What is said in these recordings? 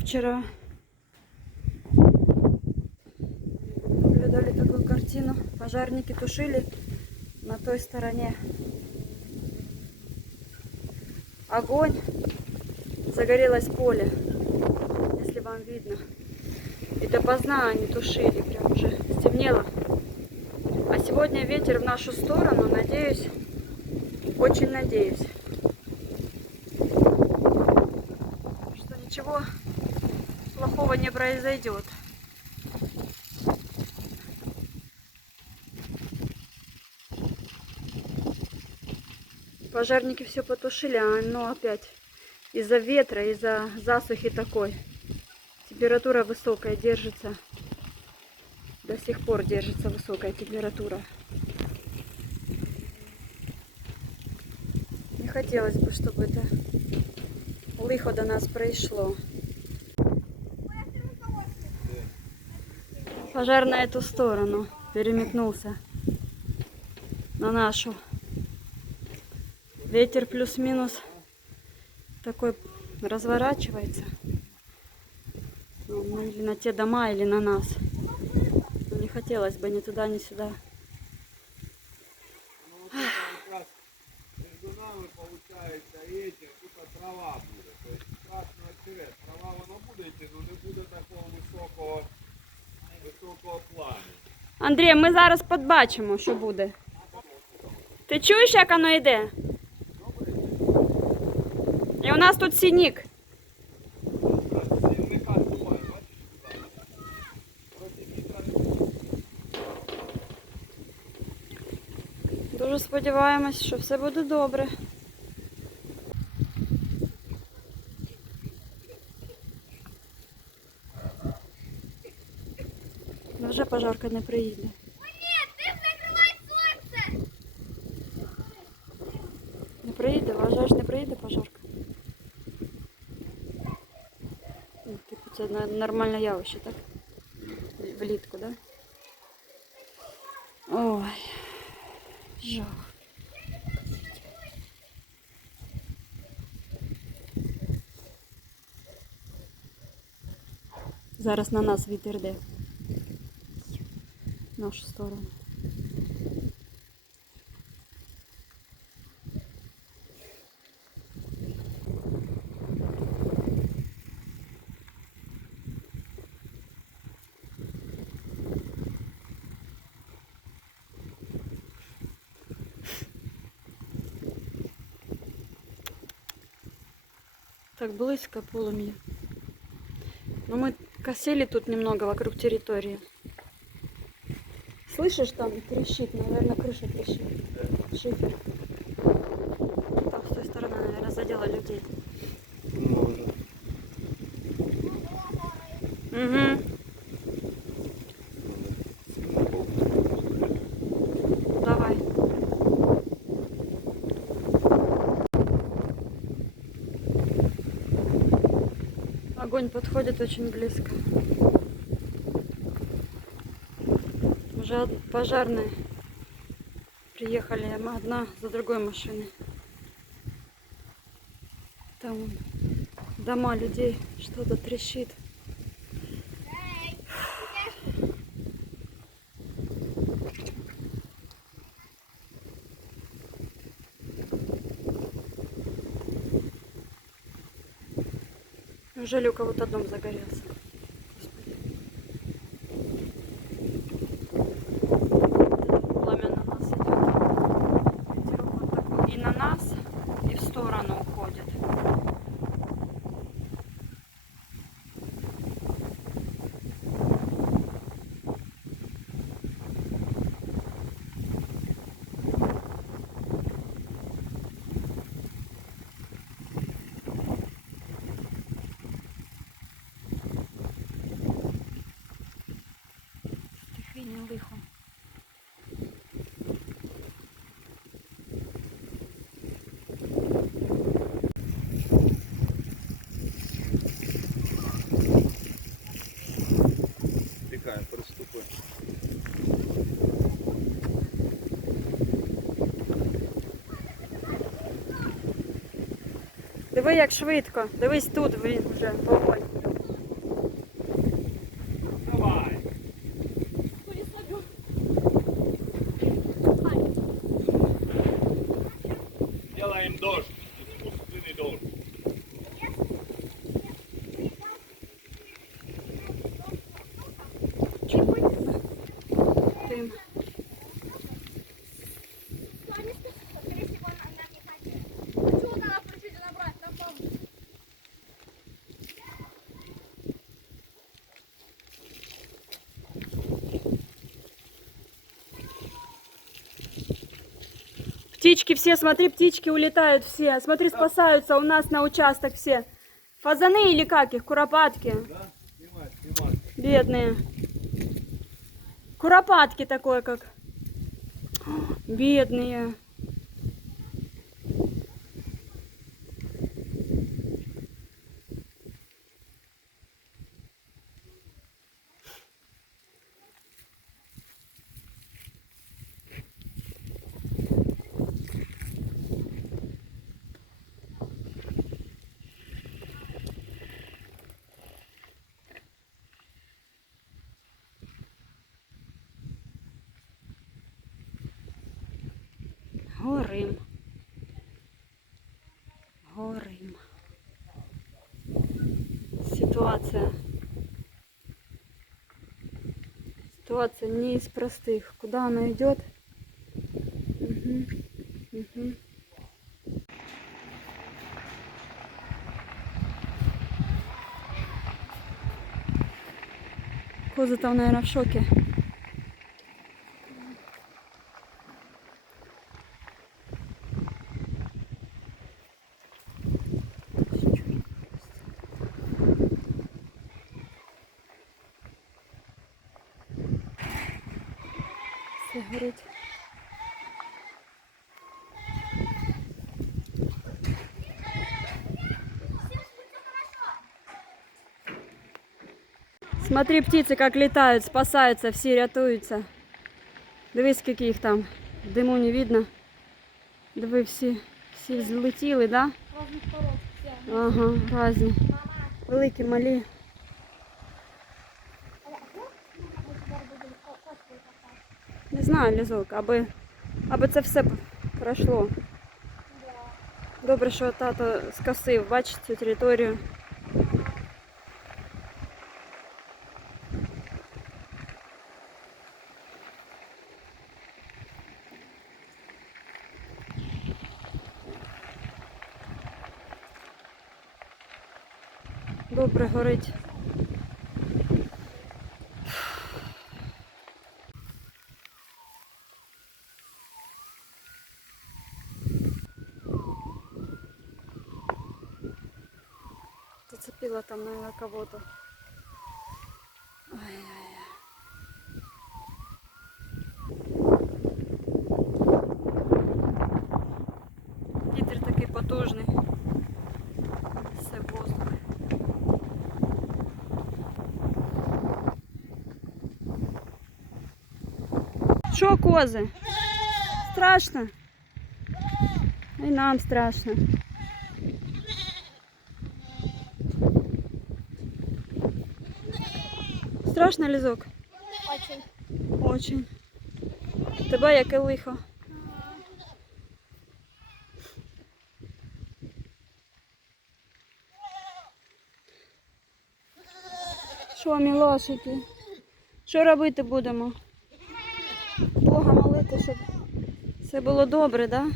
вчера наблюдали такую картину. Пожарники тушили на той стороне огонь. Загорелось поле, если вам видно. И допоздна они тушили, прям уже стемнело. А сегодня ветер в нашу сторону, надеюсь, очень надеюсь, что ничего плохого не произойдет. Пожарники все потушили, а оно опять из-за ветра, из-за засухи такой. Температура высокая держится. До сих пор держится высокая температура. Не хотелось бы, чтобы это лихо до нас прийшло. Пожар на эту сторону переметнулся. На нашу. Ветер плюс-минус такой разворачивается. Ну, или на те дома, или на нас. Не хотелось бы ни туда, ни сюда. Високого плану. Андрій, ми зараз подбачимо, що буде. Ти чуєш, як воно йде? І у нас тут сінік. Дуже сподіваємось, що все буде добре. Вже пожарка не приїде. Не приїде, вважаєш, не приїде пожарка. Ну, Типу це нормальне явище, так? Влітку, так? Да? Ой, жах. Зараз на нас вітер йде. Нашу сторону. Так близко полумья. Но мы косили тут немного вокруг территории. Слышишь, там трещит, наверное, крыша трещит. Шифер. Там с той стороны, наверное, задела людей. Угу. Давай. Огонь подходит очень близко. Уже од- пожарные приехали одна за другой машиной. Там дома людей что-то трещит. Неужели у кого-то дом загорелся? Диви, як швидко. Дивись тут він вже вогонь. Птички все, смотри, птички улетают все. Смотри, спасаются у нас на участок все. Фазаны или как их? Куропатки. Бедные. Куропатки такое как. Бедные. Горим. Ситуация. Ситуация не из простых. Куда она идет? Мгм. Мгм. Козы там, наверное, в шоке. Все горить. Смотри, птицы как летают, спасаются, всі рятуються. Дивись, скільки їх там. Диму не видно. Диви, всі, всі злетіли, да? Разных пород все. Ага, різні. Великі, малі. А мы теперь будем ко- кошку копать. Не знаю, лізок, аби, аби це все п- пройшло. Да. Добре, що тато скосив, бачиш цю територію. Горить. Зацепила там, наверное, кого-то. Кози? Страшно? І нам страшно. Страшно, лізок? Очень. Очень. Тебе яке лихо. Що, мілошики? Що робити будемо? Бога молити, щоб все було добре, так? Да?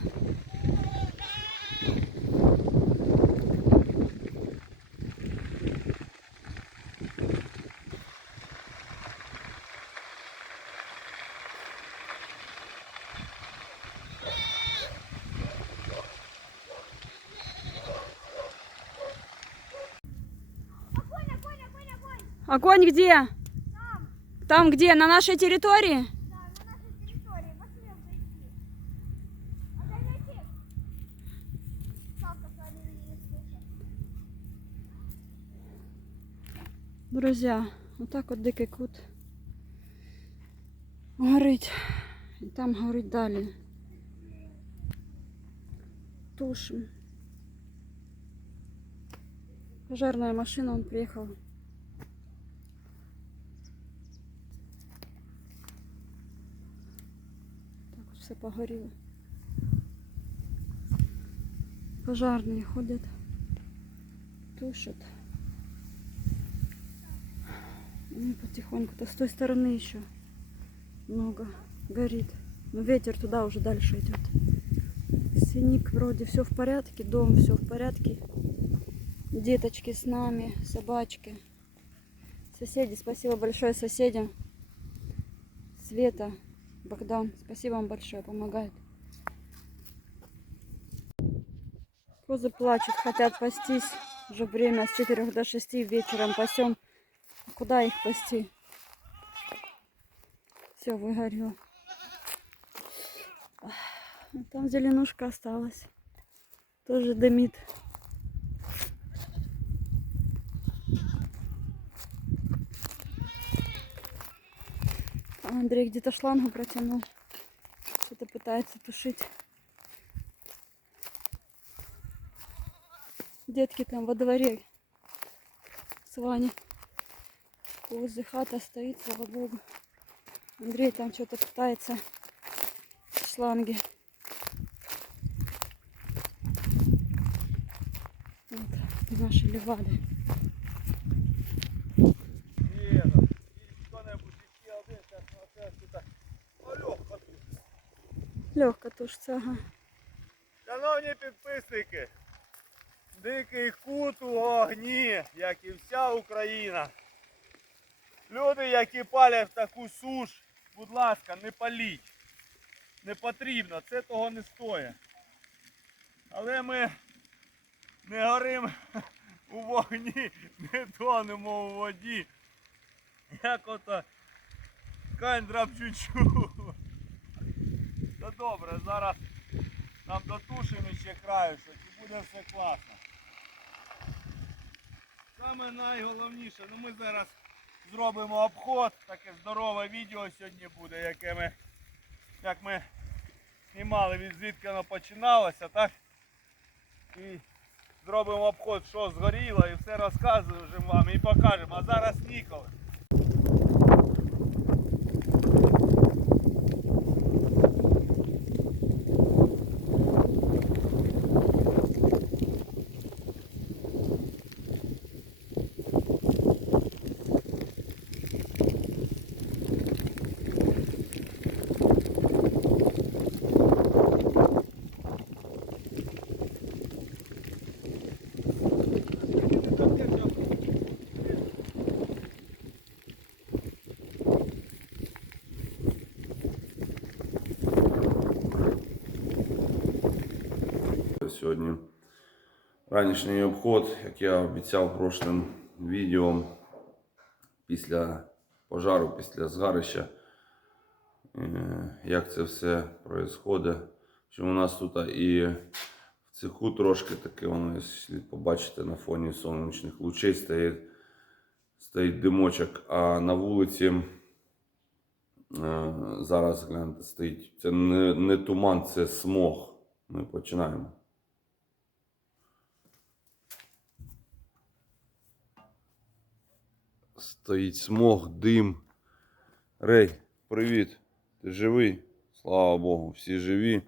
Огонь. Огонь где? Там, Там где? На нашей территории? Друзі, отак от дикий кут. Горить. І там горить далі. Тушим. Пожарная машина, он приехал. Так вот все погорело. Пожарные ходят, тушат. Ну, потихоньку-то с той стороны еще много горит. Но ветер туда уже дальше идет. Синик вроде все в порядке, дом все в порядке. Деточки с нами, собачки. Соседи, спасибо большое соседям. Света, Богдан, спасибо вам большое, помогает. Козы плачут, хотят пастись. Уже время с 4 до 6 вечером пасем. Куда их пасти? Все выгорело. А Там зеленушка осталась. Тоже дымит. Андрей где-то шлангу протянул. Что-то пытается тушить. Детки там во дворе с Ваней. Возле хата стоит, слава богу. Андрей там что-то пытается в шланге. Вот наши левады. Легко тушится, ага. Шановні підписники, дикий кут у огні, як і вся Україна. Люди, які палять в таку суш, будь ласка, не паліть. Не потрібно, це того не стоїть. Але ми не горимо у вогні, не тонемо у воді. Як ото кань драбчучу. Та добре, зараз нам дотушимо ще краюшок і буде все класно. Саме найголовніше, ну ми зараз зробимо обход, таке здорове відео сьогодні буде, яке ми, як ми знімали від звідки воно починалося, так? І зробимо обход, що згоріло, і все розказуємо вам і покажемо. А зараз ніколи. Сьогодні ранішній обход, як я обіцяв прошлим відео, після пожару, після згарища, е, як це все відбувається. Що у нас тут і в цеху трошки таке, воно слід побачити на фоні сонячних лучей стоїть, стоїть димочок, а на вулиці е, зараз гляньте, стоїть. Це не, не туман, це смог. Ми починаємо. Стоїть смог, дим. Рей, привіт. Ти живий? Слава Богу, всі живі.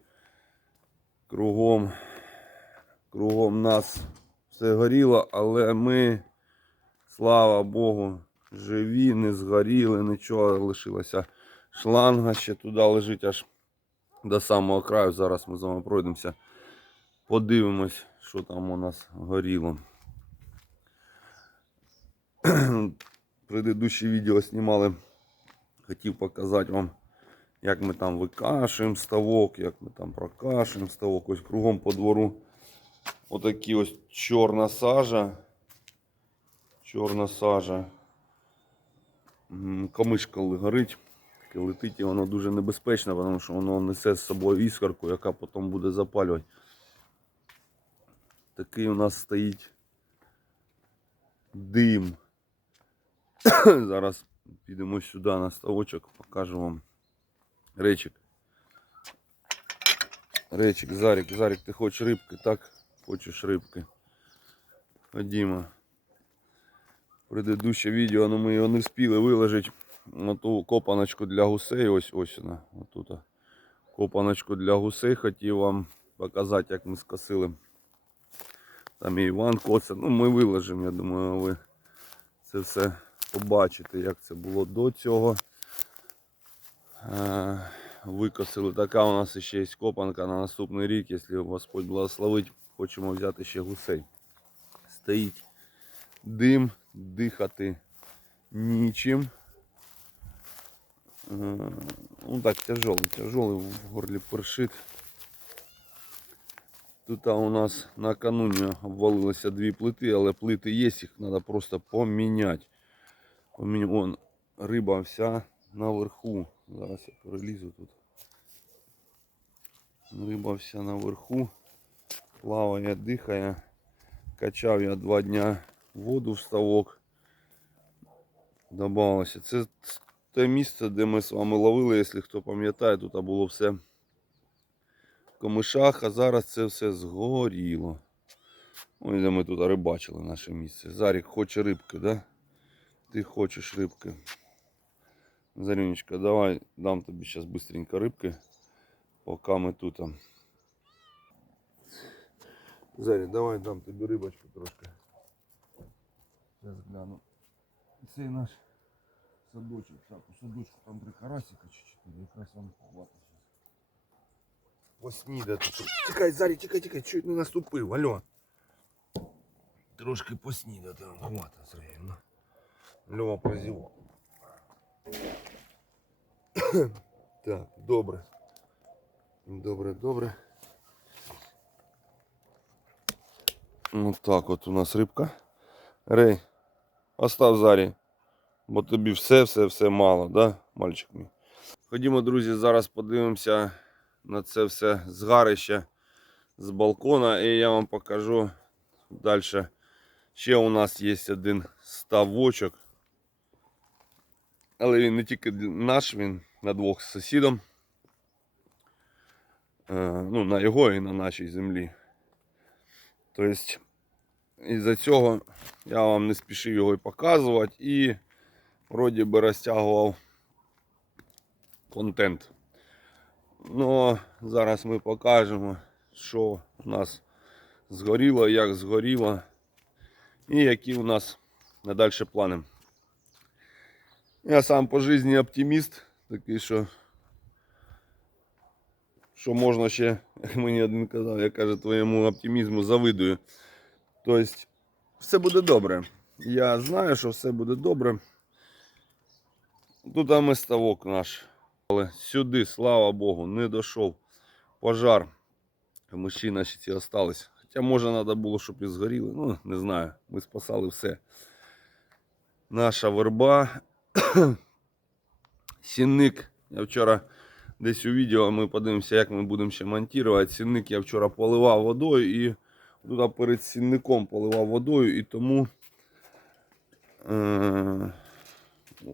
Кругом, кругом нас все горіло, але ми, слава Богу, живі, не згоріли, нічого лишилося. Шланга ще туди лежить аж до самого краю. Зараз ми з вами пройдемося. Подивимось, що там у нас горіло. Предыдущее відео знімали. Хотів показати вам, як ми там викашуємо ставок, як ми там прокашуємо ставок. Ось кругом по двору. Отакі ось чорна сажа. Чорна сажа. М, Камиш, коли горить, летить і воно дуже небезпечне, тому що воно несе з собою іскорку, яка потім буде запалювати. Такий у нас стоїть дим. Зараз підемо сюди на ставочок, покажу вам речик. Речик, Зарік, Зарік, ти хочеш рибки, так? Хочеш рибки. Ходімо. Предыдущее відео, ну ми його не встигли виложити. На ту копаночку для гусей. Ось ось вона. Отут. Копаночку для гусей хотів вам показати, як ми скосили. Там і Іван коса. Ну, ми виложимо, я думаю, ви це все побачите, як це було до цього. Е, Викосили. Така у нас ще є копанка на наступний рік, якщо Господь благословить, хочемо взяти ще гусей. Стоїть дим, дихати нічим. Е, Ну так, тяжелый, тяжелый в горлі першит. Тут у нас накануні обвалилося дві плити, але плити є, їх треба просто поміняти. Поміня... Вон, риба вся наверху. Зараз я перелізу тут. Риба вся наверху. Плаває, дихає. Качав я два дня воду в ставок. Добавилося. Це те місце, де ми з вами ловили, якщо хто пам'ятає, тут було все в комишах, а зараз це все згоріло. Ось де ми тут рибачили наше місце. Зарік хоче рибки, да? Ти хочеш рибки. Зарюнечка, давай дам тобі зараз быстренько рибки, поки ми тут. Зарі, давай дам тобі рибочку трошки. Зараз гляну. Цей наш садочок, так, у садочку там три карасика чи чотири, якраз вам хватить. Поснідати тут. Тікай, Зарі, тікай, тікай, чуть не наступив, алло. Трошки поснідати вам хватить, Сергій. Ну. Льова прозівав. так, добре. Добре, добре. Вот так от у нас рибка. Рей, остав Зарі. Бо тобі все-все-все мало, да, мальчик мій? Ходімо, друзі, зараз подивимося на це все згарище з балкона і я вам покажу далі. Ще у нас є один ставочок. Але він не тільки наш, він на двох з сусідом. Е, ну, на його і на нашій землі. Тобто, із-за цього я вам не спішив його і показувати і вроді би розтягував контент. Ну, зараз ми покажемо, що у нас згоріло, як згоріло і які у нас надальші плани. Я сам по житті оптиміст, такий, що, що можна ще, як мені один казав, я каже, твоєму оптимізму завидую. Тобто, все буде добре. Я знаю, що все буде добре. Тут ми ставок наш. Але сюди, слава Богу, не дійшов пожар. Миші наші ці остались. Хоча може треба було, щоб і згоріли. Ну, не знаю. Ми спасали все. Наша верба. Сінник. Я вчора десь у відео ми подивимося, як ми будемо ще монтувати. Сінник я вчора поливав водою і туди перед сінником поливав водою і тому е-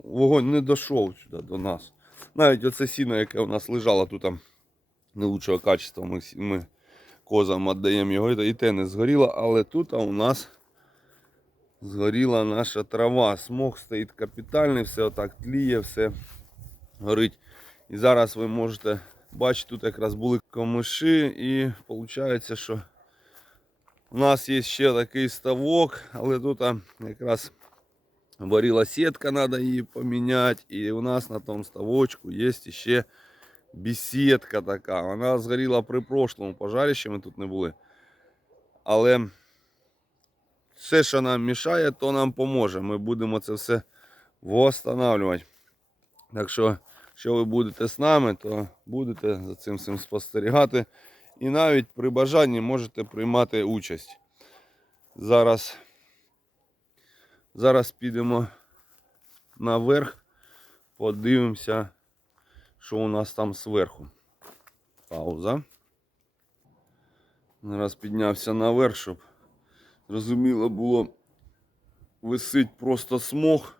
вогонь не дійшов сюди до нас. Навіть оце сіно, яке у нас лежало тут не лучшого качества, ми, ми козам віддаємо його, і те не згоріло, але тут у нас згоріла наша трава. Смог стоїть капітальний, все отак тліє, все горить. І зараз ви можете бачити, тут якраз були комиші, і виходить, що у нас є ще такий ставок, але тут якраз Варила сетка, надо її поміняти. І у нас на тому ставочку є ще бесідка така. Вона згоріла при прошлому пожарі, ще ми тут не були. Але все, що нам мішає, то нам поможе. Ми будемо це все восстанавливати. Так що, якщо ви будете з нами, то будете за цим всім спостерігати. І навіть при бажанні можете приймати участь. Зараз. Зараз підемо наверх, подивимося, що у нас там зверху. Пауза. Зараз піднявся наверх, щоб зрозуміло було, висить просто смог.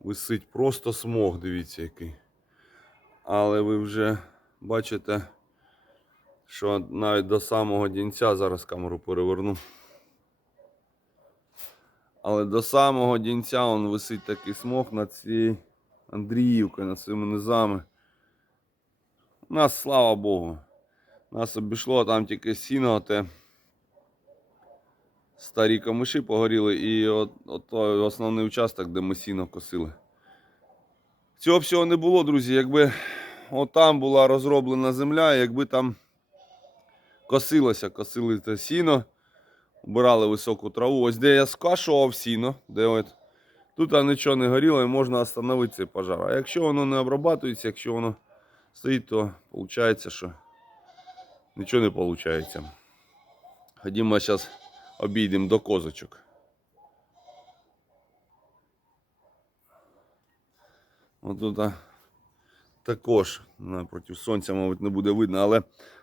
Висить просто смог, дивіться який. Але ви вже бачите, що навіть до самого дінця зараз камеру переверну. Але до самого дінця он висить такий смог над цією Андріївкою, над цими низами. Нас, слава Богу, нас обійшло там тільки сіно, те старі камиші погоріли і от, от основний участок, де ми сіно косили. Цього всього не було, друзі, якби отам була розроблена земля, якби там косилося, косили те сіно убирали високу траву. Ось де я скашував сіно, де от тут нічого не горіло і можна остановити цей пожар. А якщо воно не обрабатується, якщо воно стоїть, то виходить, що нічого не виходить. Ходімо зараз обійдемо до козочок. Отут також напроти сонця, мабуть, не буде видно, але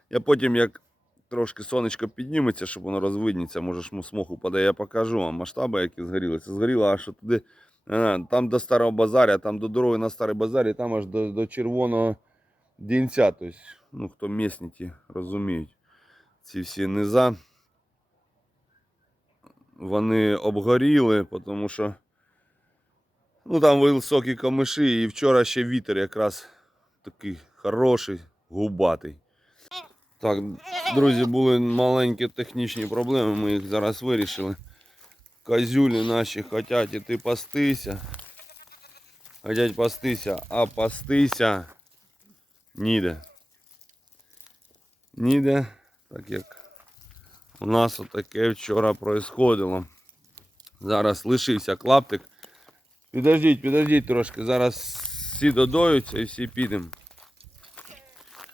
я потім, як трошки сонечко підніметься, щоб воно розвидніться, може ж смог упаде, я покажу вам масштаби, які згоріли. Це згоріло аж туди, там до старого базаря, там до дороги на старий базар, і там аж до, до червоного дінця. Тобто, ну, хто місні, ті розуміють ці всі низа. Вони обгоріли, тому що ну, там високі камиші, і вчора ще вітер якраз такий хороший, губатий. Так, друзі, були маленькі технічні проблеми, ми їх зараз вирішили. Козюлі наші хочуть іти пастися. Хотять пастися, а пастися ніде. Ніде, так як у нас отаке вчора происходило. Зараз лишився клаптик. Підождіть, підождіть трошки. Зараз всі додоються і всі підемо.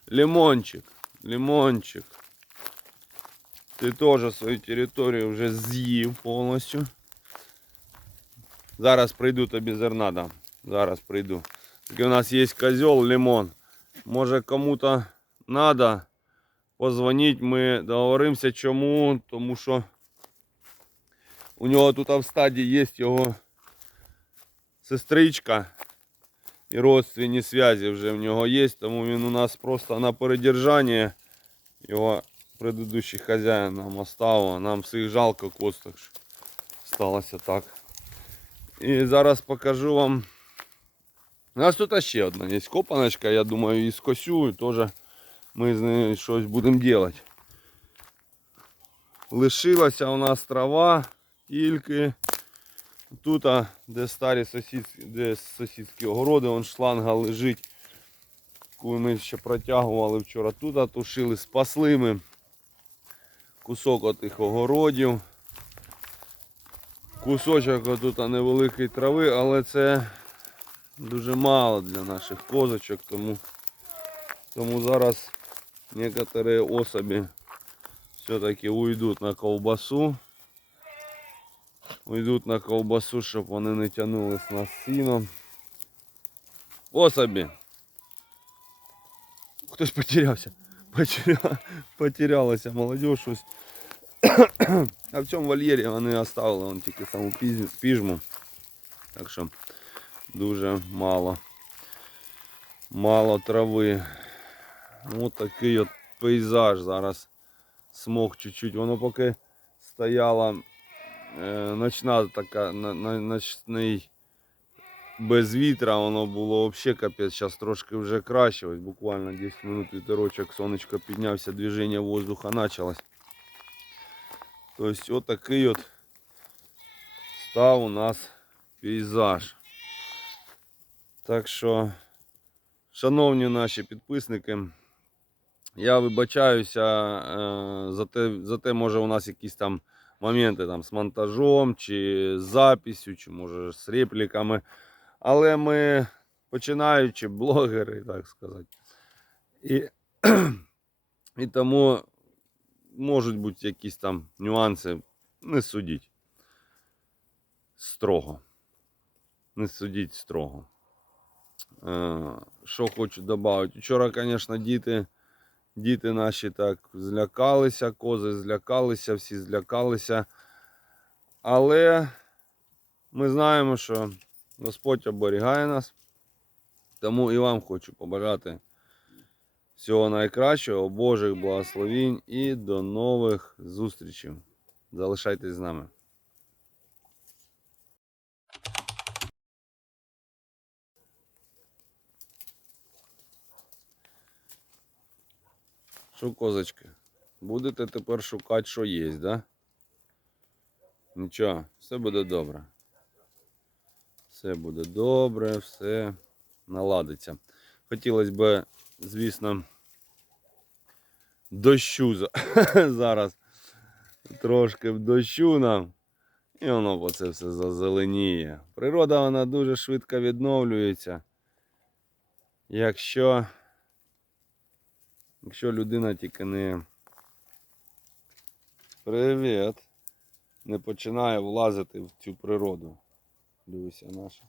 Лимончик, лимончик. Ти теж свою територію вже з'їв повністю. Зараз прийду тобі зерна дам. Зараз прийду. Такий у нас є козел, лимон. Може кому-то надо позвонить, ми договоримося чому, тому що у нього тут в стаді є його сестричка і родственні зв'язі вже в нього є, тому він у нас просто на передержання його предыдущий хазяїн нам оставив, нам всіх жалко косток. що Сталося так. І зараз покажу вам. У нас тут ще одна є копаночка, я думаю, її скосю і теж ми з нею щось будемо робити. Лишилася у нас трава тільки тут, де старі сусідські, де сусідські огороди, вон шланга лежить. Коли ми ще протягували вчора тут, тушили, спасли ми кусок отих огородів. Кусочок отут невеликої трави, але це дуже мало для наших козочок, тому, тому зараз некоторые особи все-таки уйдут на ковбасу. Уйдут на ковбасу, щоб вони не тягнулись на сіно. Особи. Хтось потерявся. Потеря... Потерялася молодь щось. А в цьому вольєрі вони оставили вон тільки саму піз- піжму. Так що дуже мало. Мало трави. Ось такий от пейзаж зараз. Смог чуть-чуть. Воно поки стояла е, ночна така, на, без вітра, воно було взагалі капець. Зараз трошки вже краще. Ось буквально 10 минут вітерочок, сонечко піднявся, движення воздуха почалось. Тобто отакий от став у нас пейзаж. Так що, шановні наші підписники, я вибачаюся е, за те, за те, може у нас якісь там моменти там, з монтажом, чи з записю, чи може з репліками. Але ми починаючи блогери, так сказати. І, і тому можуть бути якісь там нюанси. Не судіть. Строго. Не судіть строго. Е, Що хочу додати? Вчора, звісно, діти, діти наші так злякалися, кози злякалися, всі злякалися. Але ми знаємо, що Господь оберігає нас. Тому і вам хочу побажати всього найкращого, Божих благословінь і до нових зустрічей. Залишайтесь з нами. Що, козочки, будете тепер шукати, що є, да? Нічого, все буде добре. Все буде добре, все наладиться. Хотілося б, звісно, дощу зараз. Трошки в дощу нам. І воно по це все зазеленіє. Природа вона дуже швидко відновлюється. Якщо, якщо людина тільки не Привіт. Не починає влазити в цю природу. Дивися наша.